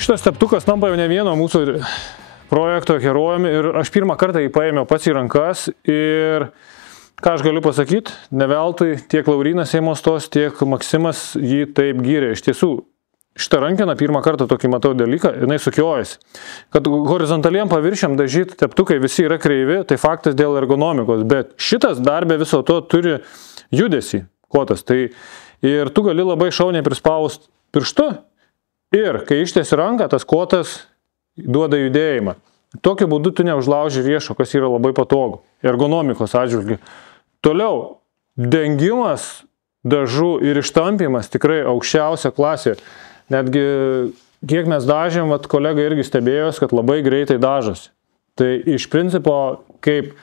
Šitas teptukas tampa jau ne vieno mūsų projekto herojumi ir aš pirmą kartą jį paėmiau pats į rankas ir ką aš galiu pasakyti, ne veltui tiek Laurynas Eimostos, tiek Maksimas jį taip gyrė. Iš tiesų, šitą rankeną pirmą kartą tokį matau dalyką, jinai sukiojasi. Kad horizontaliem paviršiam dažyti teptukai visi yra kreivi, tai faktas dėl ergonomikos, bet šitas dar be viso to turi judesį, kotas. Tai ir tu gali labai šauniai prispaust pirštu ir kai ištiesi ranką, tas kotas duoda judėjimą. Tokiu būdu tu neužlauži riešo, kas yra labai patogu, ergonomikos atžvilgiu. Toliau, dengimas dažų ir ištampimas tikrai aukščiausia klasė. Netgi, kiek mes dažėm, kolega irgi stebėjos, kad labai greitai dažosi. Tai iš principo, kaip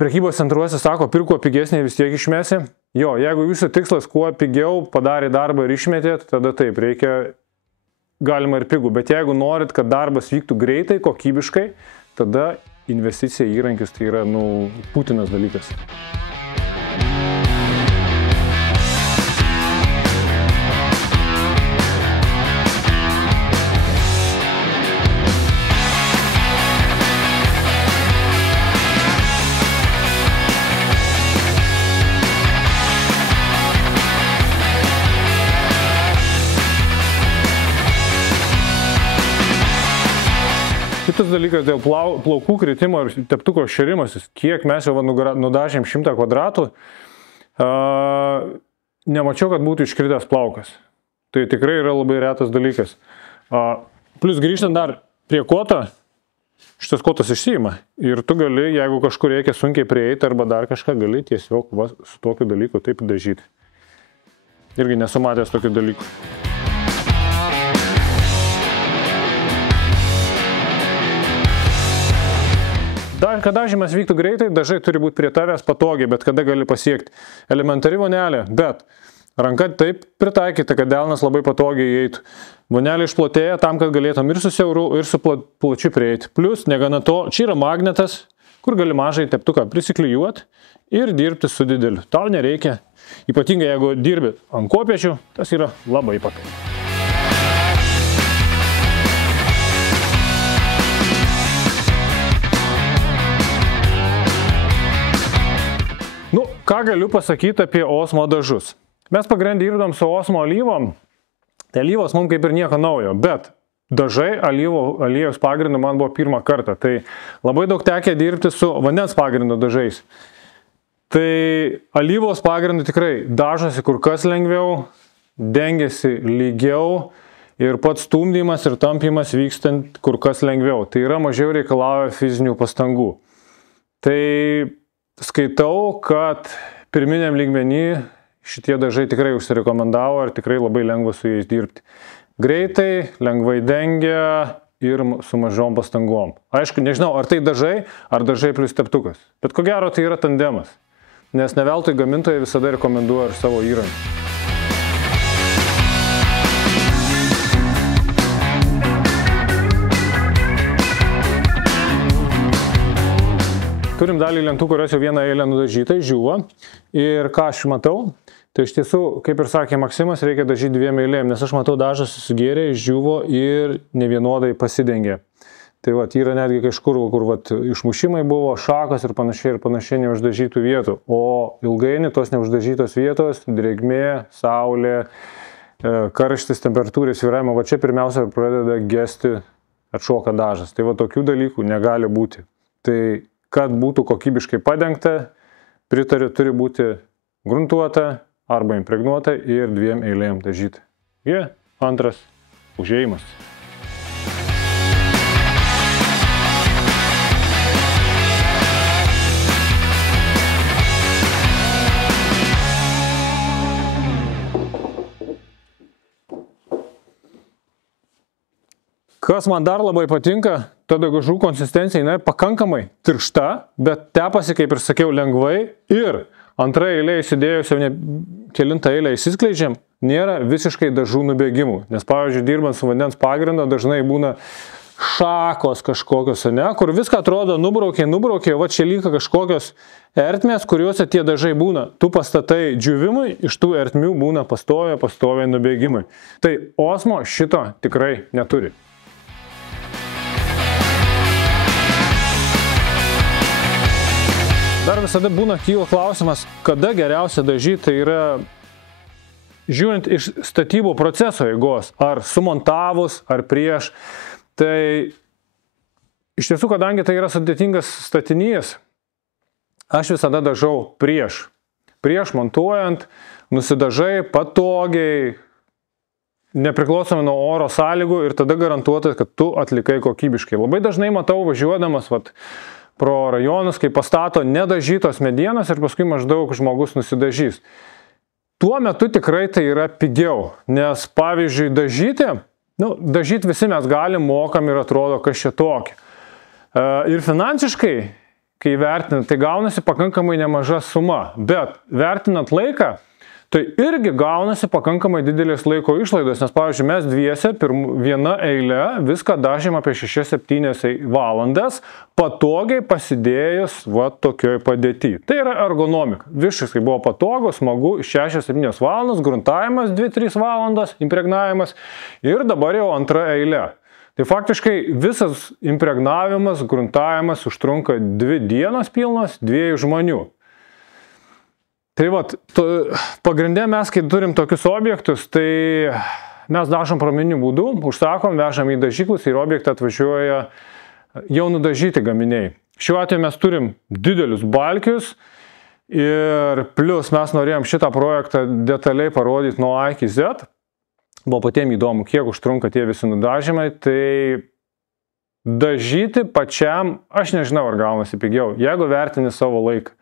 prekybos centruose sako, pirk kuo pigesnį vis tiek išmesi. Jo, jeigu jūsų tikslas kuo pigiau padarė darbą ir išmetėt, tada taip, reikia, galima ir pigų. Bet jeigu norit, kad darbas vyktų greitai, kokybiškai, tada investicija į įrankius tai yra, būtinas dalykas. Kitas dalykas dėl plaukų kritimo ir teptuko šėrimasis. Kiek mes jau nudažėm 100 kvadratų, nemačiau, kad būtų iškritęs plaukas. Tai tikrai yra labai retas dalykas. Plus grįžtant dar prie koto, šitas kotas išsiima. Ir tu gali, jeigu kažkur reikia sunkiai prieiti arba dar kažką, gali tiesiog su tokiu dalyku taip dažyti. Irgi nesu matęs tokių dalykų. Kad dažymas vyktų greitai, dažai turi būti prie tavęs patogiai, bet kada gali pasiekti. Elementari vonelė, bet ranka taip pritaikyta, kad delnas labai patogiai įeitų. Vonelė išplotėja tam, kad galėtum ir su siauru, ir su plačiu prieiti. Plus, negana to, čia yra magnetas, kur gali mažai teptuką prisiklijuoti ir dirbti su dideliu. Tau nereikia. Ypatingai, jeigu dirbi ant kopėčių, tas yra labai patogu. Ką galiu pasakyti apie Osmo dažus? Mes pagrindį dirbdom su Osmo alyvom, tai alyvos mums kaip ir nieko naujo, bet dažai aliejos pagrindu man buvo pirmą kartą, tai labai daug tekę dirbti su vandens pagrindo dažais. Tai alyvos pagrindu tikrai dažosi kur kas lengviau, dengiasi lygiau ir pats stumdymas ir tampymas vykstant kur kas lengviau. Tai yra mažiau reikalauja fizinių pastangų. Tai skaitau, kad pirminiam lygmenį šitie dažai tikrai užsirekomendavo ir tikrai labai lengva su jais dirbti. Greitai, lengvai dengia ir su mažom pastangom. Aišku, nežinau, ar tai dažai, ar dažai plus teptukas. Bet ko gero tai yra tandemas, nes ne veltui gamintojai visada rekomenduoja ir savo įrankį. Turim dalį lentų, kurios jau vieną eilę nudažytai, žiūva. Ir ką aš matau, tai iš tiesų, kaip ir sakė Maksimas, reikia dažyti 2 eilėm, nes aš matau dažas susigėrė, išdžiūvo ir nevienodai pasidengė. Tai yra netgi kažkur, kur išmušimai buvo, šakos ir panašiai neuždažytų vietų. O ilgainiui tos neuždažytos vietos, drėgmė, saulė, karštis, temperatūros svyravimo, čia pirmiausia pradeda gesti, atšoka dažas. Tai tokių dalykų negali būti. Tai kad būtų kokybiškai padengta, pritariu, turi būti gruntuota arba impregnuota ir 2 eilėm dažyti. Ir antras užėjimas. Kas man dar labai patinka, ta dažų konsistencija, jinai pakankamai tiršta, bet tepasi, kaip ir sakiau, lengvai ir antra eilė įsidėjus jau kelintą eilę įsiskleidžiam, nėra visiškai dažų nubėgimų. Nes, pavyzdžiui, dirbant su vandens pagrindo, dažnai būna šakos kažkokios, ne, kur viską atrodo nubraukė, va čia lyga kažkokios ertmės, kuriuose tie dažai būna. Tu pastatai džiūvimui, iš tų ertmių būna pastoviai nubėgimai. Tai Osmo šito tikrai neturi. Dar visada būna kyla klausimas, kada geriausia dažyti, tai yra žiūrint iš statybų proceso eigos, ar sumontavus, ar prieš. Tai iš tiesų, kadangi tai yra sudėtingas statinys, aš visada dažau prieš. Prieš montuojant, nusidažai patogiai, nepriklausomai nuo oro sąlygų ir tada garantuotas, kad tu atlikai kokybiškai. Labai dažnai matau važiuodamas pro rajonus, kai pastato nedažytos medienos ir paskui maždaug žmogus nusidažys. Tuo metu tikrai tai yra pigiau, nes pavyzdžiui dažyti visi mes galim, mokam ir atrodo, kas čia tokia. Ir finansiškai, kai vertinant, tai gaunasi pakankamai nemaža suma, bet vertinant laiką, tai irgi gaunasi pakankamai didelės laiko išlaidos, nes pavyzdžiui mes dviese viena eilė viską dažėm apie 6-7 valandas, patogiai pasidėjus tokioj padėty. Tai yra ergonomika. Visiškai buvo patogu, smagu, 6-7 valandas, gruntavimas 2-3 valandas, impregnavimas ir dabar jau antra eilė. Tai faktiškai visas impregnavimas, gruntavimas užtrunka 2 dienos pilnos 2 žmonių. Tai pagrindė mes, kai turim tokius objektus, tai mes dažom pramoniniu būdu, užsakom, vežam į dažyklus ir objektą atvažiuoja jau nudažyti gaminiai. Šiuo atveju mes turim didelius balkius ir plus mes norėjom šitą projektą detaliai parodyti nuo A iki Z. Buvo patiem įdomu, kiek užtrunka tie visi nudažymai, tai dažyti pačiam, aš nežinau, ar gaunasi pigiau, jeigu vertini savo laiką.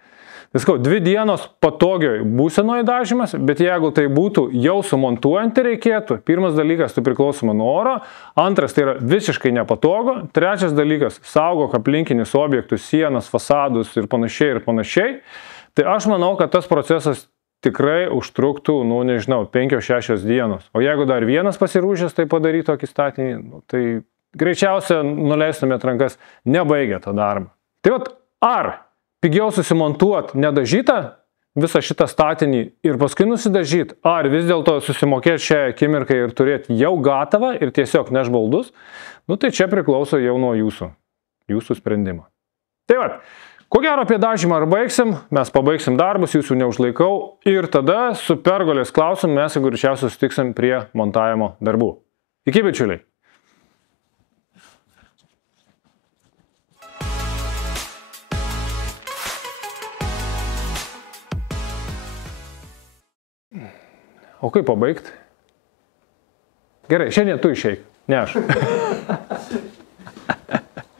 Viskau, 2 dienos patogioj būsenoje dažymas, bet jeigu tai būtų jau sumontuojant reikėtų, pirmas dalykas, tu priklausoma nuo oro, antras, tai yra visiškai nepatogu, trečias dalykas, saugok aplinkinius objektus, sienas, fasadus ir panašiai. Tai aš manau, kad tas procesas tikrai užtruktų, 5-6 dienos. O jeigu dar vienas pasirūžęs tai padaryti tokį statinį, tai greičiausia nuleistumėt rankas nebaigę tą darbą. Tai ar pigiau susimontuoti nedažytą visą šitą statinį ir paskui nusidažyti, ar vis dėlto susimokėti šią akimirką ir turėti jau gatavą ir tiesiog neš baldus, tai čia priklauso jau nuo jūsų sprendimo. Tai ko gero apie dažymą ar baigsim, mes pabaigsim darbus, jūsų neužlaikau ir tada su pergalės klausimu mes greičiausiai susitiksim prie montavimo darbų. Iki bičiuliai! O kaip pabaigti? Gerai, šiandien tu išeik, ne aš.